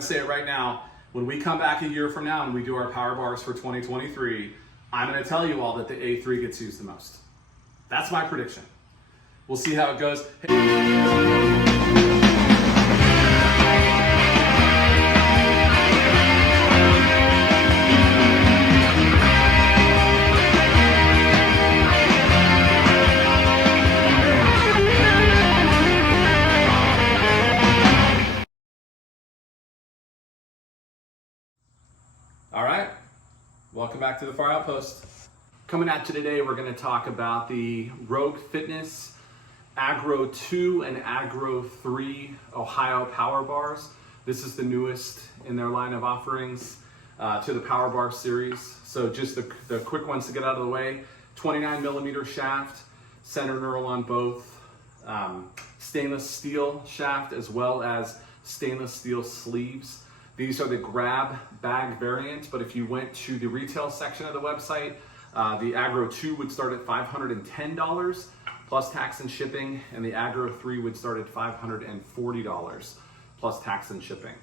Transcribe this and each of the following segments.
Say it right now, when we come back a year from now and we do our power bars for 2023, I'm going to tell you all that the A3 gets used the most. That's my prediction. We'll see how it goes. All right, welcome back to the Far Outpost. Coming at you today, we're going to talk about the Rogue Fitness Aggro 2 and Aggro 3 Ohio Power Bars. This is the newest in their line of offerings to the Power Bar series. So just the quick ones to get out of the way. 29 millimeter shaft, center knurl on both, stainless steel shaft as well as stainless steel sleeves. These are the grab bag variant, but if you went to the retail section of the website, the Aggro 2 would start at $510 plus tax and shipping, and the Aggro 3 would start at $540 plus tax and shipping.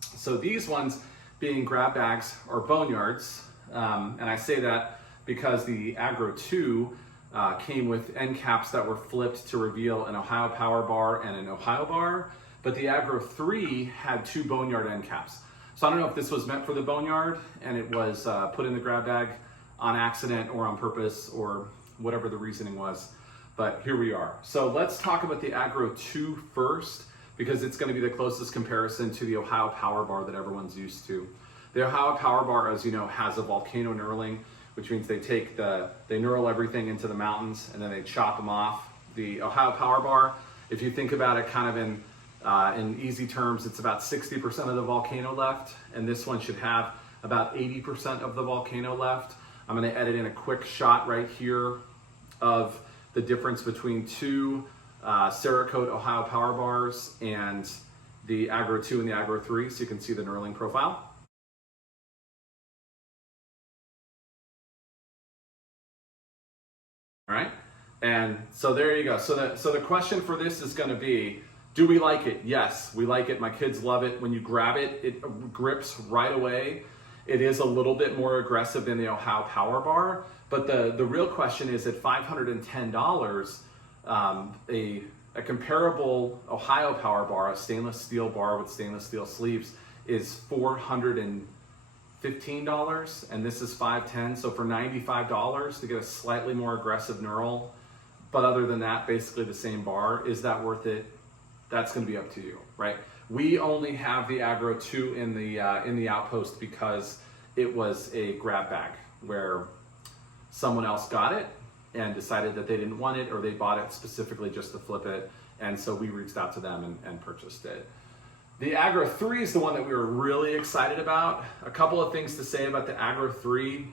So these ones being grab bags are Boneyards, and I say that because the Aggro 2 came with end caps that were flipped to reveal an Ohio Power Bar and an Ohio Bar. But the Aggro 3 had two Boneyard end caps. So I don't know if this was meant for the Boneyard and it was put in the grab bag on accident or on purpose or whatever the reasoning was, but here we are. So let's talk about the Aggro 2 first, because it's going to be the closest comparison to the Ohio Power Bar that everyone's used to. The Ohio Power Bar, as you know, has a volcano knurling, which means they knurl everything into the mountains and then they chop them off. The Ohio Power Bar, if you think about it kind of in easy terms, it's about 60% of the volcano left, and this one should have about 80% of the volcano left. I'm going to edit in a quick shot right here of the difference between two Cerakote Ohio Power Bars and the Aggro 2 and the Aggro 3, so you can see the knurling profile. All right, and so there you go. So the question for this is going to be, do we like it? Yes, we like it. My kids love it. When you grab it, it grips right away. It is a little bit more aggressive than the Ohio Power Bar, but the real question is, at $510, a comparable Ohio Power Bar, a stainless steel bar with stainless steel sleeves, is $415, and this is $510. So for $95 to get a slightly more aggressive knurl, but other than that, basically the same bar, is that worth it? That's going to be up to you, right? We only have the Aggro 2 in the Outpost because it was a grab bag where someone else got it and decided that they didn't want it, or they bought it specifically just to flip it, and so we reached out to them and purchased it. The Aggro 3 is the one that we were really excited about. A couple of things to say about the Aggro 3.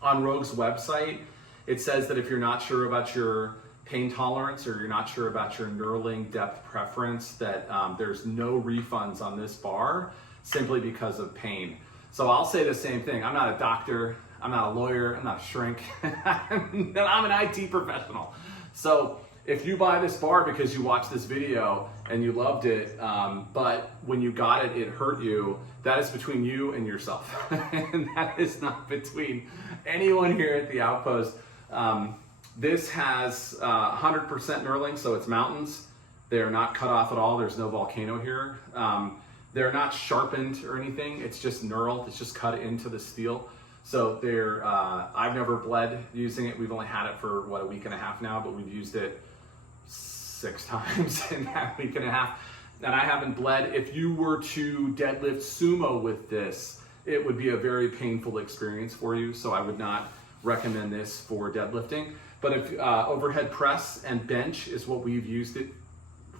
On Rogue's website, it says that if you're not sure about your pain tolerance, or you're not sure about your knurling depth preference, that there's no refunds on this bar simply because of pain. So I'll say the same thing. I'm not a doctor, I'm not a lawyer, I'm not a shrink, I'm an IT professional. So if you buy this bar because you watched this video and you loved it, but when you got it, it hurt you, that is between you and yourself. And that is not between anyone here at the Outpost. This has 100% knurling, so it's mountains. They're not cut off at all. There's no volcano here. They're not sharpened or anything. It's just knurled. It's just cut into the steel. So I've never bled using it. We've only had it for, a week and a half now, but we've used it 6 times in that week and a half. And I haven't bled. If you were to deadlift sumo with this, it would be a very painful experience for you. So I would not recommend this for deadlifting. But if overhead press and bench is what we've used it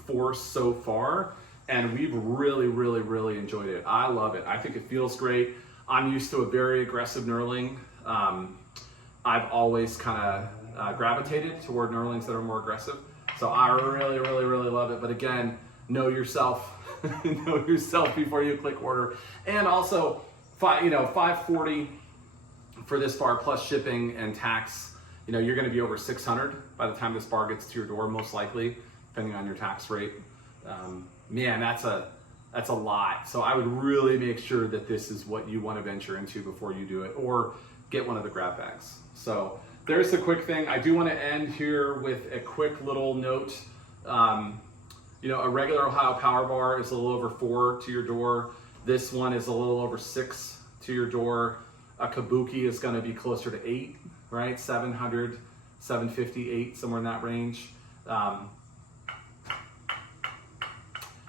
for so far, and we've really, really, really enjoyed it. I love it. I think it feels great. I'm used to a very aggressive knurling. I've always kind of gravitated toward knurlings that are more aggressive. So I really, really, really love it. But again, know yourself. Know yourself before you click order. And also, $540 for this bar plus shipping and tax. You're going to be over $600 by the time this bar gets to your door, most likely, depending on your tax rate. Man, that's That's a lot. So I would really make sure that this is what you want to venture into before you do it, or get one of the grab bags. So there's the quick thing. I do want to end here with a quick little note. You know, a regular Ohio Power Bar is a little over 4 to your door. This one is a little over 6 to your door. A Kabuki is going to be closer to 8, right? 700, 750, 8, somewhere in that range.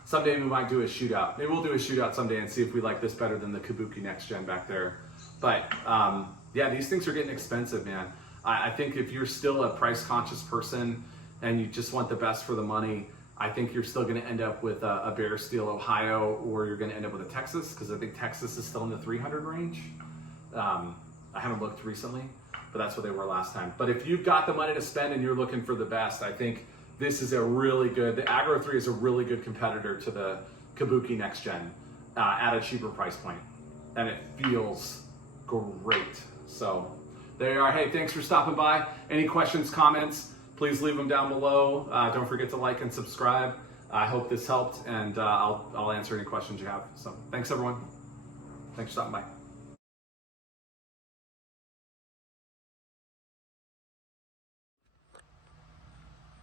Someday we might do a shootout. Maybe we'll do a shootout someday and see if we like this better than the Kabuki Next Gen back there. But yeah, these things are getting expensive, man. I think if you're still a price conscious person and you just want the best for the money, I think you're still going to end up with a Bear Steel Ohio, or you're going to end up with a Texas, because I think Texas is still in the 300 range. I haven't looked recently, but that's what they were last time. But if you've got the money to spend and you're looking for the best, I think this is a really good, the Aggro 3 is a really good competitor to the Kabuki Next Gen at a cheaper price point. And it feels great. So there you are. Hey, thanks for stopping by. Any questions, comments, please leave them down below. Don't forget to like and subscribe. I hope this helped, and I'll answer any questions you have. So thanks, everyone. Thanks for stopping by.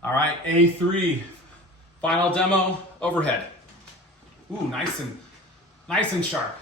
All right, A3, final demo, overhead. Ooh, nice and sharp.